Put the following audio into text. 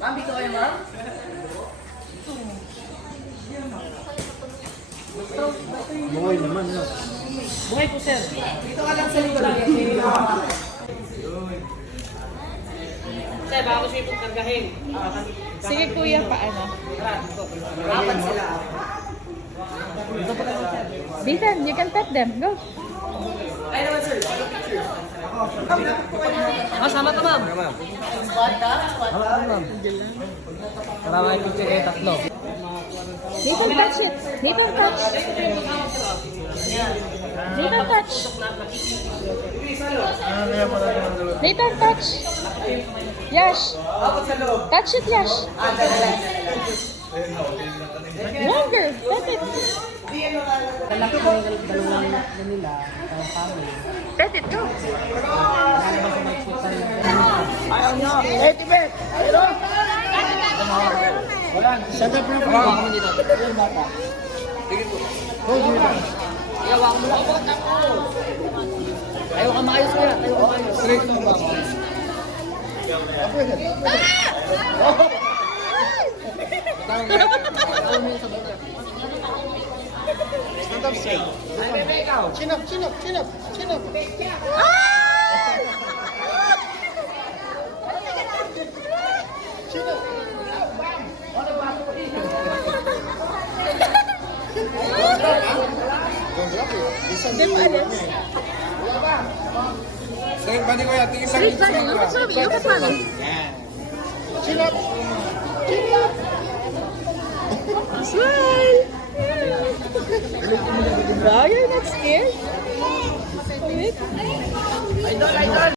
Ma'am, dito kayo, ma'am. Buhay naman, no? Buhay po, sir. Dito ka lang sa likod. Sir, baka gusto yung kargahin. Sige kuya, paano? Apat sila. Ethan, you can pet them. Go. Ay naman, sir. Sama ka, ma'am. Squad ka? Squad ka? Ma'am. Para may picture kayo tatlo. Nathan, touch it. Nathan, touch. Nathan, touch. Nathan, touch. Yash. Touch it, Yash. Longer. Pet it. Lalaki ko yung dalawang nila. Family. Pet it, go. Ayaw nyo. Eh, Tibet. Ayun. Wala. Shut up na po. Hawakan mo dito. Yung bata. Sige po. Hawakan mo lang. Ayaw ka maayos kaya. Ayaw ka maayos. Straight mo ba? Stand up straight. Chin up, chin up, chin up, chin up. Chin up. Straight body ko yan. Tingin sa Wait, buddy. Look at mommy. Look at mommy. Chin up. Chin up. Smile. Wow, you're not scared. Wait. Idol, idol.